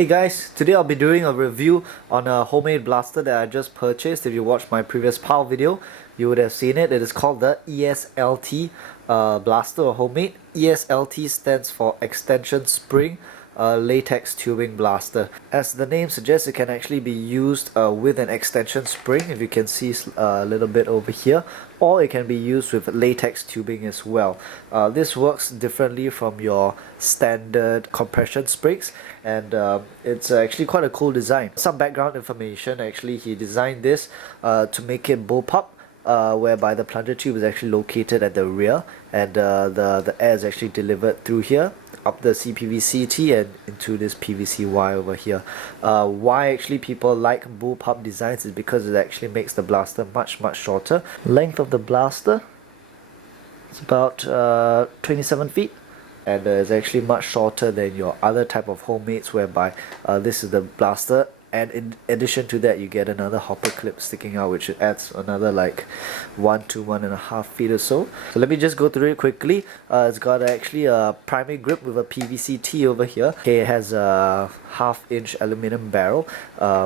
Hey guys, today I'll be doing a review on a homemade blaster that I just purchased. If you watched my previous PAL video, you would have seen it. It is called the ESLT blaster or homemade. ESLT stands for Extension Spring Latex Tubing Blaster. As the name suggests, it can actually be used with an extension spring, if you can see a little bit over here, or it can be used with latex tubing as well. This works differently from your standard compression springs, and it's actually quite a cool design. Some background information: actually he designed this to make it bullpup, whereby the plunger tube is actually located at the rear, and the air is actually delivered through here up the CPVC-T and into this PVC-Y over here. Why actually people like bullpup designs is because it actually makes the blaster much shorter. Length of the blaster is about 27 feet, and it's actually much shorter than your other type of homemades, whereby this is the blaster, and in addition to that you get another hopper clip sticking out, which adds another like 1 to 1.5 feet or so. So let me just go through it quickly. It's got actually a primary grip with a PVC-T over here. Okay, it has a 1/2-inch aluminum barrel.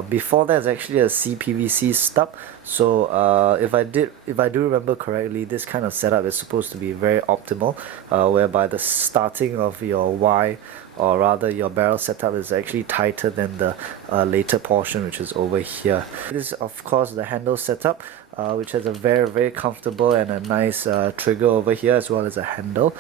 Before that is actually a CPVC stub. So if I do remember correctly, this kind of setup is supposed to be very optimal, whereby the starting of your Y, or rather your barrel setup, is actually tighter than the later portion, which is over here. This is of course the handle setup, which has a very comfortable and a nice trigger over here, as well as a handle.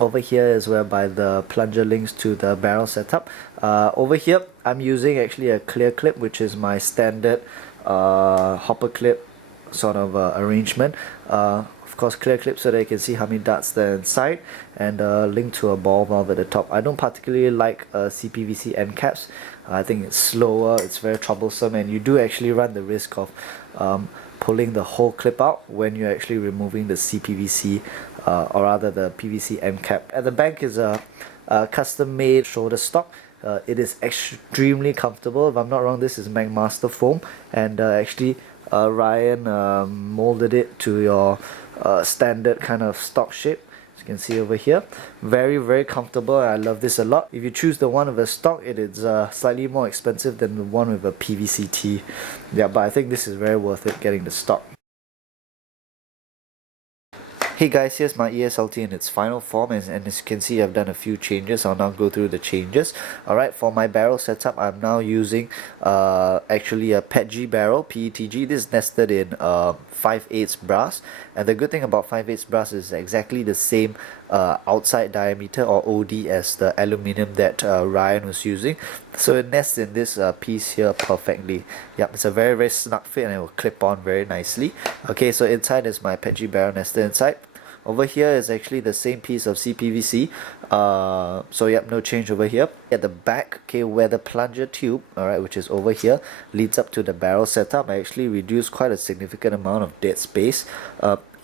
Over here is whereby the plunger links to the barrel setup. Over here I'm using actually a clear clip, which is my standard hopper clip sort of arrangement. Of course, clear clip so that you can see how many darts there inside, and link to a ball valve at the top. I don't particularly like CPVC end caps. I think it's slower, it's very troublesome, and you do actually run the risk of pulling the whole clip out when you're actually removing the CPVC, or rather the PVC end cap. At the back is a custom made shoulder stock. It is extremely comfortable. If I'm not wrong, this is McMaster foam, and actually Ryan molded it to your standard kind of stock shape, as you can see over here. Very comfortable. I love this a lot. If you choose the one with a stock, it is slightly more expensive than the one with a PVC-T. Yeah, but I think this is very worth it, getting the stock. Hey guys, here's my ESLT in its final form, and as you can see, I've done a few changes. I'll now go through the changes. Alright, for my barrel setup, I'm now using actually a PETG barrel, PETG. This is nested in 5/8 brass, and the good thing about 5/8 brass is exactly the same outside diameter, or OD, as the aluminium that Ryan was using. So it nests in this piece here perfectly. Yep, it's a very snug fit, and it will clip on very nicely. Okay, so inside is my PETG barrel nested inside. Over here is actually the same piece of CPVC, so yep, no change over here. At the back, okay, where the plunger tube, alright, which is over here, leads up to the barrel setup, I actually reduced quite a significant amount of dead space.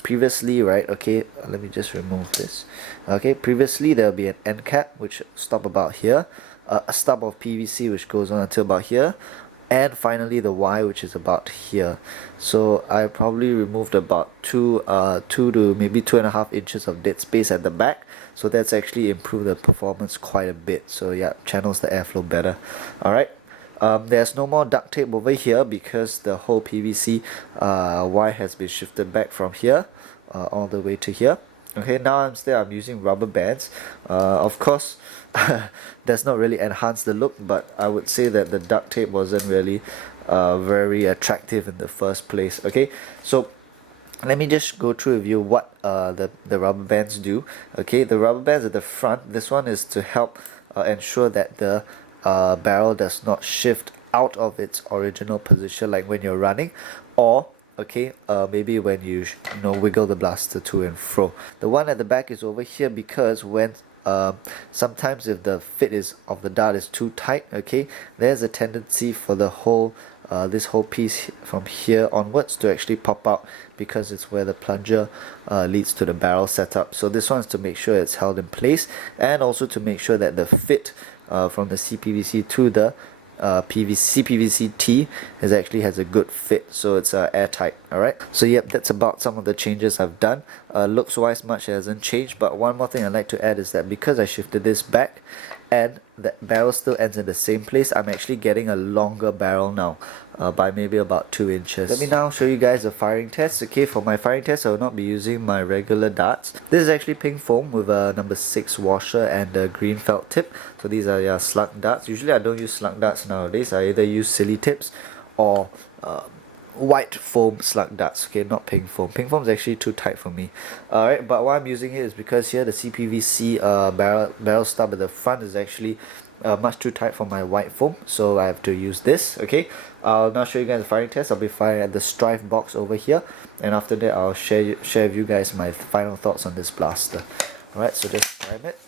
Previously, right, okay, let me just remove this. Okay, previously there will be an end cap which stop about here, a stub of PVC which goes on until about here, and finally the Y, which is about here. So I probably removed about 2 to maybe 2.5 inches of dead space at the back, so that's actually improved the performance quite a bit. So yeah, channels the airflow better. Alright, there's no more duct tape over here because the whole PVC Y has been shifted back from here all the way to here. Okay, now I'm using rubber bands. Of course, does not really enhance the look, but I would say that the duct tape wasn't really very attractive in the first place. Okay, so let me just go through with you what the rubber bands do. Okay, the rubber bands at the front, this one is to help ensure that the barrel does not shift out of its original position, like when you're running, or okay, maybe when you wiggle the blaster to and fro. The one at the back is over here because when sometimes if the fit of the dart is too tight, okay, there's a tendency for the whole this whole piece from here onwards to actually pop out, because it's where the plunger leads to the barrel setup. So this one is to make sure it's held in place, and also to make sure that the fit from the CPVC to the CPVC-T actually has a good fit, so it's airtight. Alright, so yep, that's about some of the changes I've done. Looks wise, much hasn't changed, but one more thing I'd like to add is that because I shifted this back and the barrel still ends in the same place, I'm actually getting a longer barrel now, by maybe about 2 inches. Let me now show you guys a firing test. Okay, for my firing test I will not be using my regular darts. This is actually pink foam with a number 6 washer and a green felt tip. So these are your slug darts. Usually I don't use slug darts nowadays. I either use silly tips or white foam slug darts, okay, not pink foam. Pink foam is actually too tight for me. Alright, but why I'm using it is because here the CPVC barrel stub at the front is actually much too tight for my white foam, so I have to use this. Okay, I'll now show you guys the firing test. I'll be firing at the strife box over here, and after that I'll share with you guys my final thoughts on this blaster. Alright, so just prime it.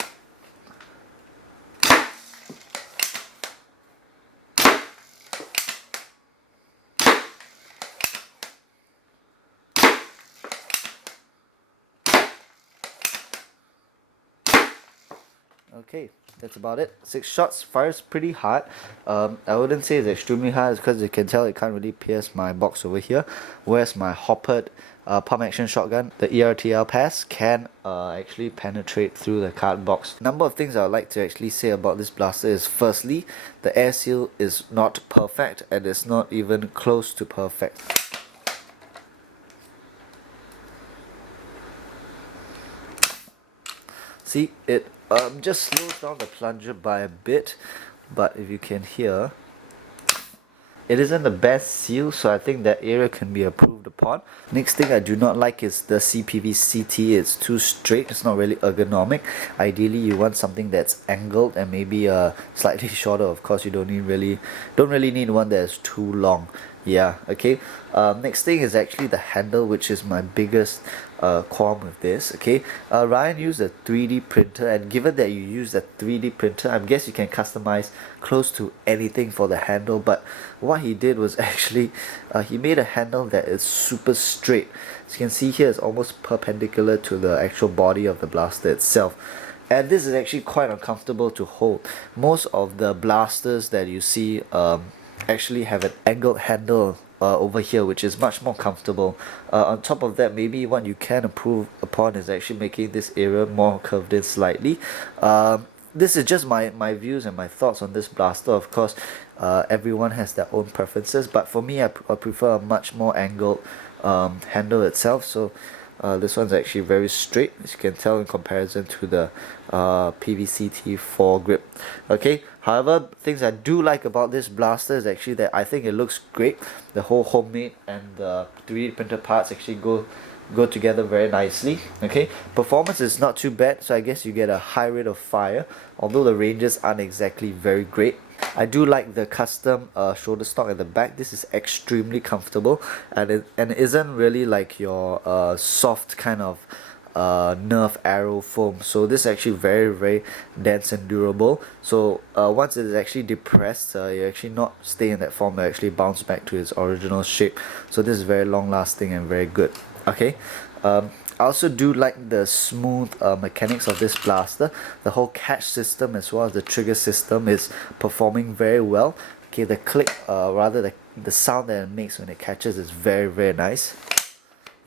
Okay, that's about it. 6 shots, fires pretty hard. I wouldn't say it's extremely hard because you can tell it can't really pierce my box over here. Whereas my hoppered pump action shotgun, the ERTL pass, can actually penetrate through the card box. Number of things I would like to actually say about this blaster is, firstly, the air seal is not perfect and it's not even close to perfect. See, it just slows down the plunger by a bit, but if you can hear, it isn't the best seal, so I think that area can be improved upon. Next thing I do not like is the CPVCT. It's too straight, it's not really ergonomic. Ideally you want something that's angled and maybe slightly shorter. Of course you don't really need one that's too long. Yeah, okay. Next thing is actually the handle, which is my biggest qualm with this. Okay, Ryan used a 3D printer, and given that you use a 3D printer, I guess you can customize close to anything for the handle, but what he did was actually he made a handle that is super straight. As you can see here, it's almost perpendicular to the actual body of the blaster itself. And this is actually quite uncomfortable to hold. Most of the blasters that you see actually have an angled handle over here, which is much more comfortable. On top of that, maybe what you can improve upon is actually making this area more curved in slightly. This is just my views and my thoughts on this blaster. Of course, everyone has their own preferences, but for me I prefer a much more angled handle itself. So this one's actually very straight, as you can tell, in comparison to the PVCT4 grip. Okay, however, things I do like about this blaster is actually that I think it looks great. The whole homemade and the 3D printed parts actually go together very nicely. Okay, performance is not too bad, so I guess you get a high rate of fire, although the ranges aren't exactly very great. I do like the custom shoulder stock at the back. This is extremely comfortable, and it isn't really like your soft kind of Nerf arrow foam. So this is actually very dense and durable. So once it is actually depressed, you actually not stay in that form, it actually bounce back to its original shape. So this is very long lasting and very good. Okay, I also do like the smooth mechanics of this blaster. The whole catch system as well as the trigger system is performing very well. Okay, the click, rather the sound that it makes when it catches is very nice.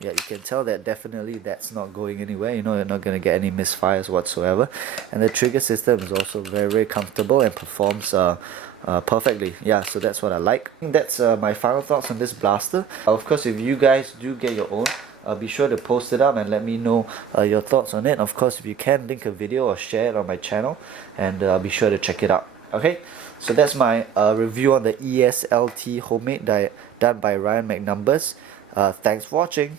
Yeah, you can tell that definitely that's not going anywhere. You know, you're not going to get any misfires whatsoever. And the trigger system is also very comfortable and performs perfectly. Yeah, so that's what I like. That's my final thoughts on this blaster. Of course, if you guys do get your own, be sure to post it up and let me know your thoughts on it. Of course, if you can, link a video or share it on my channel, and be sure to check it out. Okay, so that's my review on the ESLT homemade done by Ryan McNumbers. Thanks for watching.